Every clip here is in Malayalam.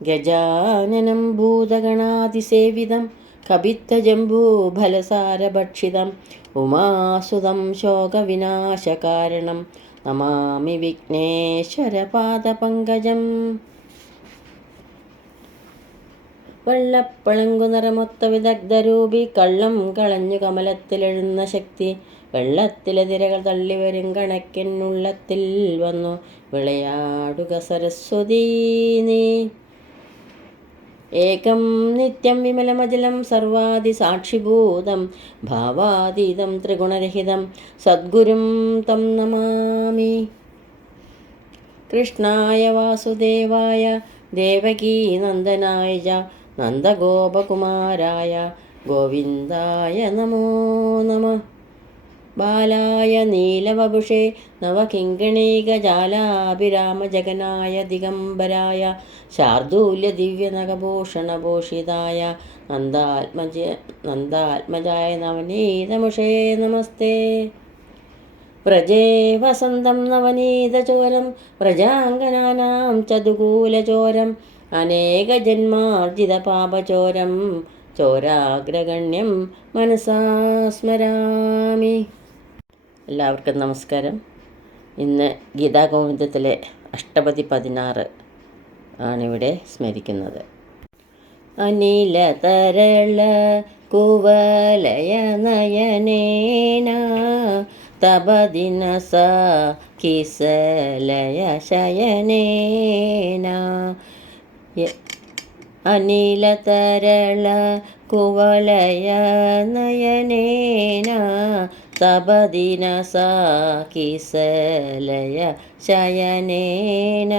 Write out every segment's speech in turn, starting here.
ഗജാനനം ഭൂതഗണാതിസേവിതം കപിത്തജംബൂഫലസാരഭക്ഷിതം ഉമാസുതം ശോകവിനാശകാരണം നമാമി വിഘ്നേശ്വരപാദപങ്കജം. വെള്ളപ്പളങ്കു നിറമൊത്ത വിദഗ്ധരൂപി കള്ളം കളഞ്ഞു കമലത്തിലെഴുന്ന ശക്തി വെള്ളത്തിലെ തിരകൾ തള്ളിവരും കണക്കെന്നുള്ളത്തിൽ വന്നു വിളയാടുക സരസ്വതീ നീ. ഏകം നിത്യം വിമലമജലം സർവാദിസാക്ഷിഭൂതം ഭാവാതീതം ത്രിഗുണരഹിതം സദ്ഗുരും തം നമാമി. കൃഷ്ണായ വാസുദേവായ ദേവകീനന്ദനായ ച നന്ദഗോപകുമാരായ ഗോവിന്ദായ നമോ നമഃ. ബാലായ നീലവപുഷേ നവകിങ്കണീകജാലാഭിരാമജഗനായ ദിഗംബരായ ശാർദൂല്യ ദിവ്യനഖഭൂഷണഭൂഷിതായ നന്ദാത്മജായ നവനീതമുഷേ നമസ്തേ. വ്രജേ വസന്തം നവനീതചോരം വ്രജാംഗനാനാം ചതുകൂലചോരം അനേകജന്മാർജിതപാപചോരം ചോരാഗ്രഗണ്യം മനസാ സ്മരാമി. എല്ലാവർക്കും നമസ്കാരം. ഇന്ന് ഗീതാഗോവിന്ദത്തിലെ അഷ്ടപതി 16 ആണിവിടെ സ്മരിക്കുന്നത്. അനിലതരള കുവലയ നയനേന തപദിനസ കിസലയ ശയനേന. അനിലതരള കുവലയ നയനേന തപദിനസ കിസലയ ശയനേന.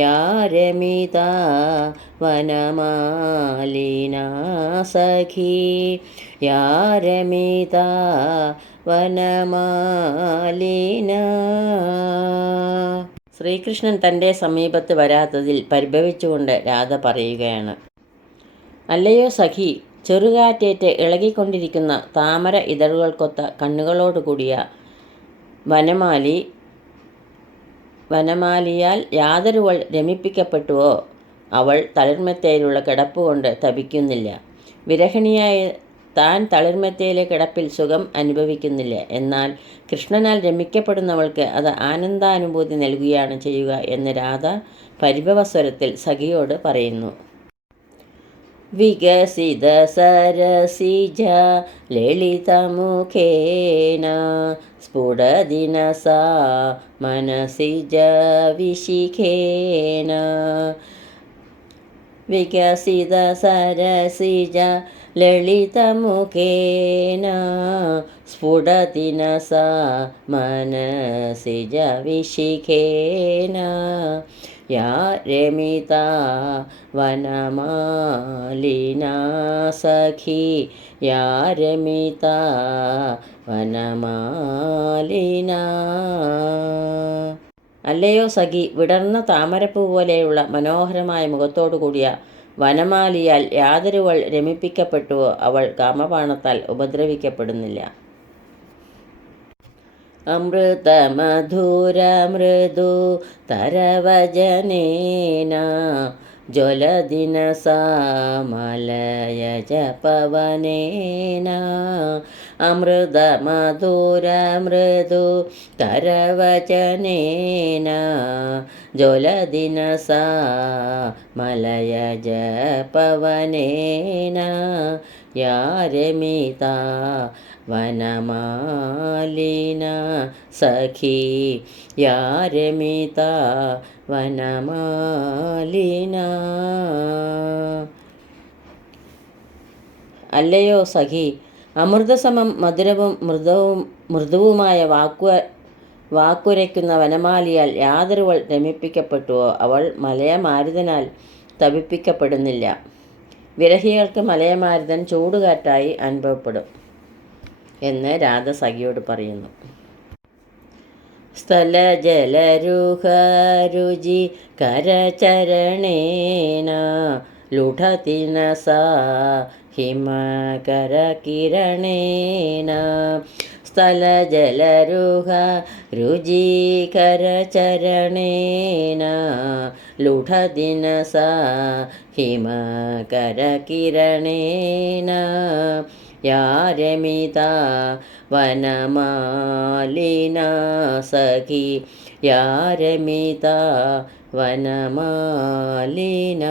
യാ രമിതാ വനമാലിനാ സഖി യാ രമിതാ വനമാലിനാ. ശ്രീകൃഷ്ണൻ തൻ്റെ സമീപത്ത് വരാത്തതിൽ പരിഭവിച്ചുകൊണ്ട് രാധ പറയുകയാണ്. അല്ലയോ സഖി, ചെറുകാറ്റേറ്റ് ഇളകിക്കൊണ്ടിരിക്കുന്ന താമര ഇതളുകൾക്കൊത്ത കണ്ണുകളോടുകൂടിയ വനമാലിയാൽ യാതൊരുവൾ രമിപ്പിക്കപ്പെട്ടുവോ അവൾ തളിർമെത്തയിലുള്ള കിടപ്പുകൊണ്ട് തപിക്കുന്നില്ല. വിരഹിണിയായ താൻ തളിർമെത്തയിലെ കിടപ്പിൽ സുഖം അനുഭവിക്കുന്നില്ല. എന്നാൽ കൃഷ്ണനാൽ രമിക്കപ്പെടുന്നവൾക്ക് അത് ആനന്ദാനുഭൂതി നൽകുകയാണ് ചെയ്യുക എന്ന് രാധ പരിഭവസ്വരത്തിൽ സഖിയോട് പറയുന്നു. വികസിത സരസിജ ലളിതമുഖേന സ്ഫുടദിനസാ മനസിജ വിശിഖേന. വികസിത സരസിജ ലളിതമുഖേന സ്ഫുടദിനസാ മനസിജ വിശിഖേന. യാ രമിതാ വനമാലിനാ സഖി യാ രമിതാ വനമാലിനാ. അല്ലയോ സഖി, വിടർന്ന താമരപ്പൂ പോലെയുള്ള മനോഹരമായ മുഖത്തോടു കൂടിയ വനമാലിയാൽ യാതൊരുവൾ രമിപ്പിക്കപ്പെട്ടുവോ അവൾ കാമബാണത്താൽ ഉപദ്രവിക്കപ്പെടുന്നില്ല. അമൃതമധുരമൃദു തരവജനേന ജ്വലദിനസാ മലയജ പവനേന. അമൃതമധുരമൃദു തരവചനേന ജ്വലദിനസാ മലയജ പവനേന. യാ രമിതാ വനമാലിനാ സഖി യാ രമിതാ വനമാലിനാ. അല്ലയോ സഖി, അമൃതസമം മധുരവും മൃദുവുമായ വാക്കുരയ്ക്കുന്ന വനമാലിയാൽ യാതൊരുവൾ രമിപ്പിക്കപ്പെട്ടുവോ അവൾ മലയമാരുതനാൽ തപിപ്പിക്കപ്പെടുന്നില്ല. വിരഹികൾക്ക് മലയമാരുതൻ ചൂടുകാറ്റായി അനുഭവപ്പെടും എന്ന് രാധ സഖിയോട് പറയുന്നു. സ്ഥലജലരുഹരുചി കരചരണേന ലുഠതിനസാ ഹിമകരകിരണേന. സ്ഥലജലരുഹ രുചികരചരണേന लुठदिनसा हिमकरकिरणेन या रमिता वनमालिना सखी या रमिता വനമാലിന.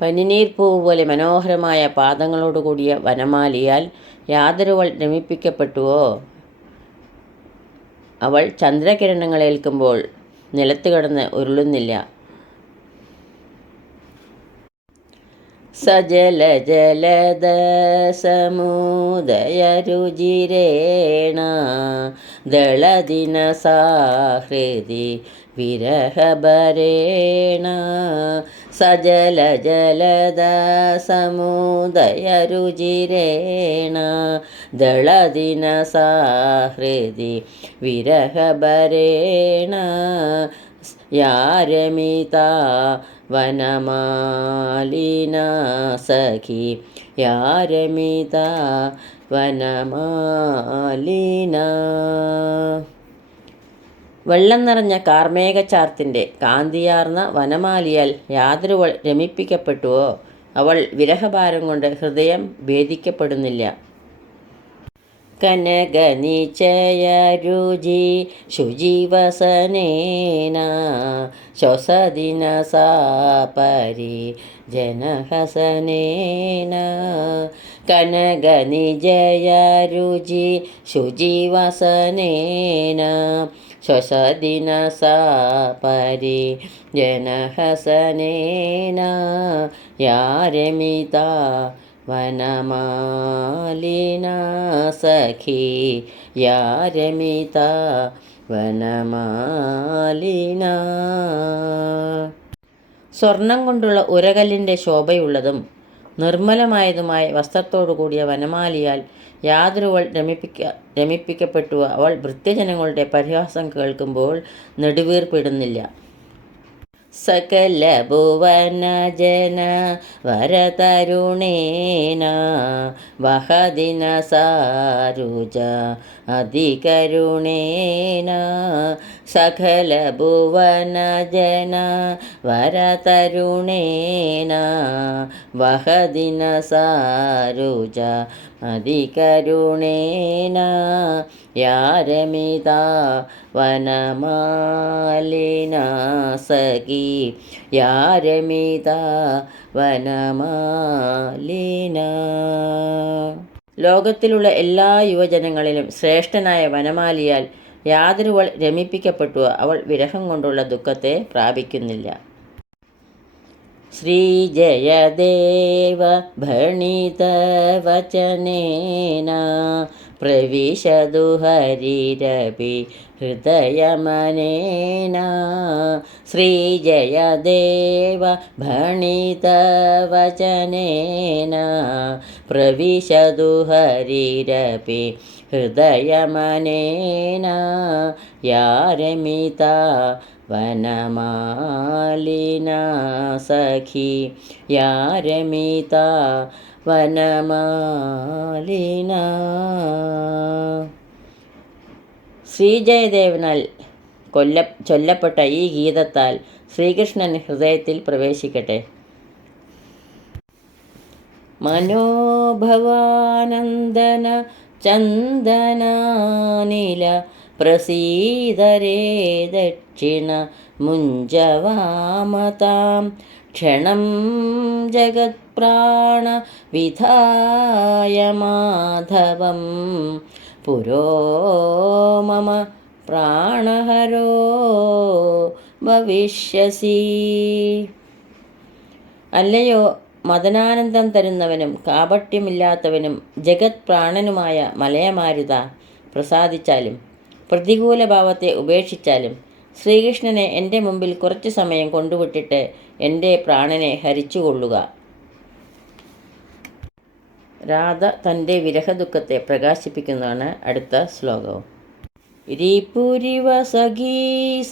പനിനീർപ്പൂവ് പോലെ മനോഹരമായ പാദങ്ങളോടുകൂടിയ വനമാലിയാൽ യാതൊരുവൾ രമിപ്പിക്കപ്പെട്ടുവോ അവൾ ചന്ദ്രകിരണങ്ങളേൽക്കുമ്പോൾ നിലത്ത് കിടന്ന് ഉരുളുന്നില്ല. സജലജലദസമുദയരുചിരേണ ദളദിനസാഹൃതി വിരഹഭരേണ സജലജലദസമുദയരുചിരേണ ദളദിനസാഹൃതി വിരഹഭരേണ या रमिता वनमालिना सखी या रमिता വനമാലിന. വെള്ളം നിറഞ്ഞ കാർമേഘച്ചാർത്തിൻ്റെ കാന്തിയാർന്ന വനമാലിയാൽ യാതൊരുവൾ രമിപ്പിക്കപ്പെട്ടുവോ അവൾ വിരഹഭാരം കൊണ്ട് ഹൃദയം ഭേദിക്കപ്പെടുന്നില്ല. കനകനിചയരുചി ശുചിവസനേന ശ്വസദിനസാപരി ജനഹസനേന കനകനിജയരുചി ശുചിവസനേന ശ്വസദിനസാപരി ജനഹസനേന യാ രമിതാ വനമാലിന സഖി യാ രമിത വനമാലിന. സ്വർണം കൊണ്ടുള്ള ഉരകല്ലിൻ്റെ ശോഭയുള്ളതും നിർമ്മലമായതുമായ വസ്ത്രത്തോടു കൂടിയ വനമാലിയാൽ യാതൊരുവൾ രമിപ്പിക്കപ്പെട്ടു അവൾ ഭൃത്യജനങ്ങളുടെ പരിഹാസം കേൾക്കുമ്പോൾ നെടുവീർപ്പിടുന്നില്ല. സകല ഭുവനജന വരതരുണേന വഹദിന സാരുജ അതികരുണേന സകല ഭുവനജന വരതരുണേന വഹദിന സാരുജ അതികരുണേന യാ രമിതാ വനമാലിന സഖി യാ രമിതാ വനമാലിന. ലോകത്തിലുള്ള എല്ലാ യുവജനങ്ങളിലും ശ്രേഷ്ഠനായ വനമാലിയാൽ യാതൊരുവൾ രമിപ്പിക്കപ്പെട്ടു അവൾ വിരഹം കൊണ്ടുള്ള ദുഃഖത്തെ പ്രാപിക്കുന്നില്ല. ശ്രീജയദേവ ഭണിതവചനേന പ്രവിശതു ഹരിരപി ഹൃദയമനേന ശ്രീജയദേവ ഭണിതവചനേന പ്രവിശതു ഹരിരപി ഹൃദയമനേന യാ രമിതാ വനമാലിന സഖി യാ രമിതാ വനമാലിന. ശ്രീജയദേവനാൽ ചൊല്ലപ്പെട്ട ഈ ഗീതത്താൽ ശ്രീകൃഷ്ണൻ ഹൃദയത്തിൽ പ്രവേശിക്കട്ടെ. മനോഭവാനന്ദന ചന്ദനാനില പ്രസീദരേ ദക്ഷിണ മുഞ്ചവാമതാം ക്ഷണം ജഗത്പ്രാണ വിധായ മാധവം പുരോ മമ പ്രാണഹരോ ഭവിഷ്യസി. അല്ലയോ മദനാനന്ദം തരുന്നവനും കാപട്യമില്ലാത്തവനും ജഗത് പ്രാണനുമായ മലയമാരുത, പ്രസാദിച്ചാലും പ്രതികൂല ഭാവത്തെ ഉപേക്ഷിച്ചാലും ശ്രീകൃഷ്ണനെ എൻ്റെ മുമ്പിൽ കുറച്ചു സമയം കൊണ്ടുവിട്ടിട്ട് എൻ്റെ പ്രാണനെ ഹരിച്ചുകൊള്ളുക. രാധ തൻ്റെ വിരഹദുഃഖത്തെ പ്രകാശിപ്പിക്കുന്നതാണ് അടുത്ത ശ്ലോകവും. രിപുരിവ സഖീ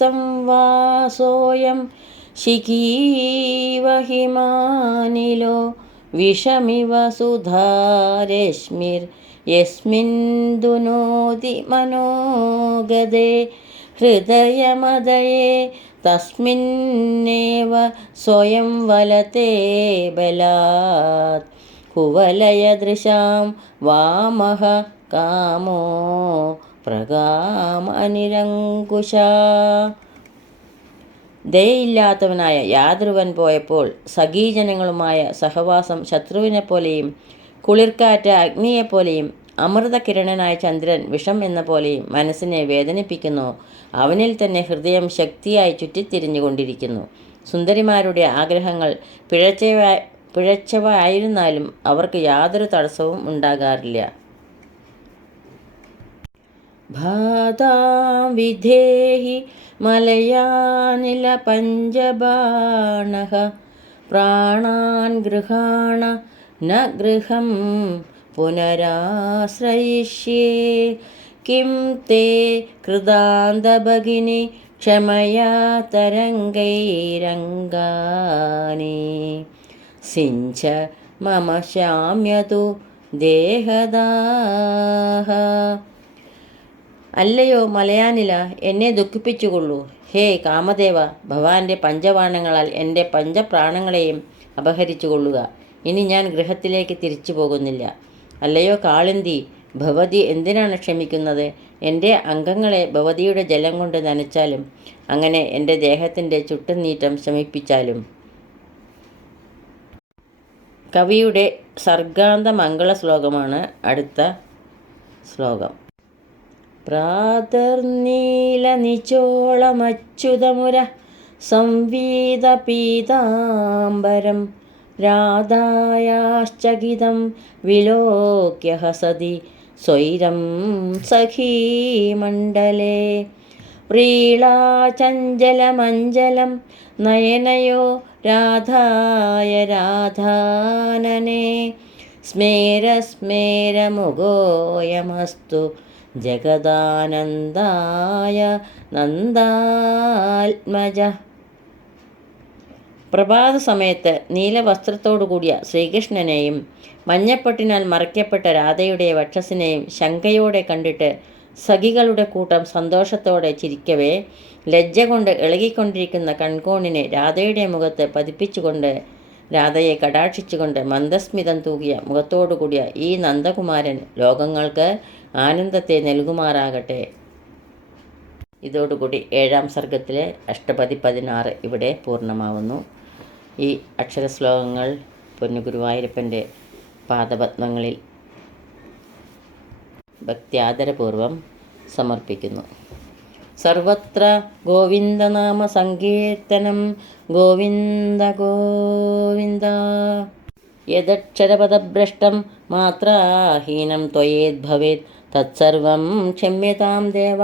സംവാസോയം ശിഖീവ ഹിമാനിലോ വിഷമിവ സുധാരശ്മിർ യസ്മിൻ ദുനോതി മനോഗദേ ഹൃദയമദയേ തസ്മിന്നേവ സ്വയം വലത്തെ ബലാത് കുവലയദൃശാം വാമഹ കാമോ പ്രകാമനിരങ്കുശ. ദയയില്ലാത്തവനായ യാതൊരുവൻ പോയപ്പോൾ സഖീജനങ്ങളുമായ സഹവാസം ശത്രുവിനെപ്പോലെയും കുളിർക്കാറ്റ് അഗ്നിയെപ്പോലെയും അമൃതകിരണനായ ചന്ദ്രൻ വിഷം എന്ന പോലെയും മനസ്സിനെ വേദനിപ്പിക്കുന്നു. അവനിൽ തന്നെ ഹൃദയം ശക്തിയായി ചുറ്റിത്തിരിഞ്ഞുകൊണ്ടിരിക്കുന്നു. സുന്ദരിമാരുടെ ആഗ്രഹങ്ങൾ പിഴച്ചവ ആയിരുന്നാലും അവർക്ക് യാതൊരു തടസ്സവും ഉണ്ടാകാറില്ല. ഭാതാം വിധേഹി മലയാനില പഞ്ചബാണഃ പ്രാണാൻ ഗൃഹാണ ന ഗൃഹം പുനരാശ്രയിഷ്യേ കിം തേ കൃതാന്തഭഗിനി ക്ഷമയാ തരംഗൈരംഗാനി സിഞ്ച മമ ശാമ്യതു ദേഹദാഹ. അല്ലയോ മലയാനില, എന്നെ ദുഃഖിപ്പിച്ചുകൊള്ളൂ. ഹേ കാമദേവ, ഭവാന്റെ പഞ്ചബാണങ്ങളാൽ എൻ്റെ പഞ്ചപ്രാണങ്ങളെയും അപഹരിച്ചുകൊള്ളുക. ഇനി ഞാൻ ഗൃഹത്തിലേക്ക് തിരിച്ചു പോകുന്നില്ല. അല്ലയോ കാളിന്തി, ഭവതി എന്തിനാണ് ക്ഷമിക്കുന്നത്? എൻ്റെ അംഗങ്ങളെ ഭവതിയുടെ ജലം കൊണ്ട് നനച്ചാലും അങ്ങനെ എൻ്റെ ദേഹത്തിൻ്റെ ചുട്ടുനീറ്റം ശമിപ്പിച്ചാലും. കവിയുടെ സർഗാന്ത മംഗള ശ്ലോകമാണ് അടുത്ത ശ്ലോകം. പ്രാതർനീലനിചോളമച്യുതമുര സംവീതപീതാംബരം രാധായാശ്ചകിതം വിലോക്യ ഹസതി സ്വൈരം സഖീമണ്ഡലേ വ്രീളാചഞ്ചലമഞ്ജലം നയനയോ രാധായ രാധാനനെ സ്മേരസ്മേരമുഖോയമസ്തു ജഗദാനന്ദായ നന്ദാത്മജ. പ്രഭാത സമയത്ത് നീലവസ്ത്രത്തോടുകൂടിയ ശ്രീകൃഷ്ണനെയും മഞ്ഞപ്പട്ടിനാൽ മറയ്ക്കപ്പെട്ട രാധയുടെ വക്ഷസിനെയും ശങ്കയോടെ കണ്ടിട്ട് സഖികളുടെ കൂട്ടം സന്തോഷത്തോടെ ചിരിക്കവേ ലജ്ജ കൊണ്ട് ഇളകിക്കൊണ്ടിരിക്കുന്ന കൺകോണിനെ രാധയുടെ മുഖത്ത് പതിപ്പിച്ചുകൊണ്ട് രാധയെ കടാക്ഷിച്ചുകൊണ്ട് മന്ദസ്മിതം തൂകിയ മുഖത്തോടുകൂടിയ ഈ നന്ദകുമാരൻ ലോകങ്ങൾക്ക് ആനന്ദത്തെ നൽകുമാറാകട്ടെ. ഇതോടുകൂടി 7ാം സർഗത്തിലെ അഷ്ടപതി 16 ഇവിടെ പൂർണ്ണമാവുന്നു. ഈ അക്ഷരശ്ലോകങ്ങൾ പൊന്നുഗുരുവായൂരപ്പൻ്റെ പാദപത്മങ്ങളിൽ ഭക്ത്യാദരപൂർവം സമർപ്പിക്കുന്നു. സർവത്ര ഗോവിന്ദനാമ സങ്കീർത്തനം ഗോവിന്ദ ഗോവിന്ദ. യദക്ഷരപദഭ്രഷ്ടം മാത്രാഹീനം ത്വയേദ്ഭവേത് തത്സർവം ക്ഷമ്യതാം ദേവ.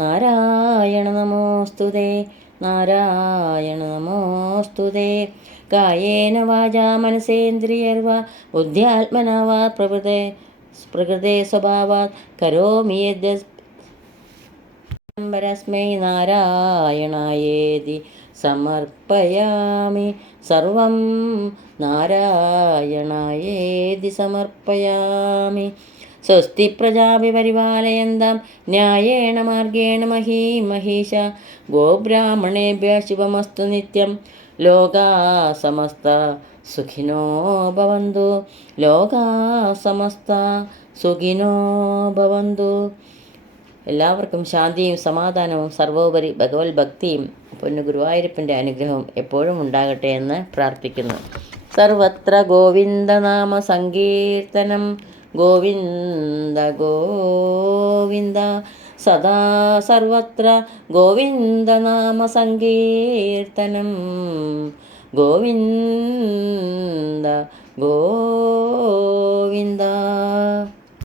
നാരായണ നമോസ്തുതേ, നാരായണ നമോസ്തുതേ. കായേന വാചാ മനസേന്ദ്രിയർവാ ബുദ്ധ്യാത്മനാ വാ പ്രകൃതേ സ്വഭാവാത് കരോമി യദ്യസ്മൈ നാരായണായേതി സമർപ്പയാമി. സർവം നാരായണായേതി സമർപ്പയാമി. സ്വസ്തി പ്രജാഭി പരിപാലയന്താം ന്യായേണ മാർഗേണ മഹീമഹീഷ. ഗോബ്രാഹ്മണേഭ്യഃ ശുഭമസ്തു നിത്യം. ലോകാ സമസ്ത സുഖിനോ ഭവന്തു. ലോകാ സമസ്ത സുഖിനോ ഭവന്തു. എല്ലാവർക്കും ശാന്തിയും സമാധാനവും സർവോപരി ഭഗവത് ഭക്തിയും പൊന്നുഗുരുവായൂരപ്പൻ്റെ അനുഗ്രഹവും എപ്പോഴും ഉണ്ടാകട്ടെ എന്ന് പ്രാർത്ഥിക്കുന്നു. സർവത്ര ഗോവിന്ദനാമ സങ്കീർത്തനം ഗോവിന്ദ ഗോവിന്ദ. സദാ സർവത്ര ഗോവിന്ദനാമ സങ്കീർത്തനം ഗോവിന്ദ ഗോവിന്ദ.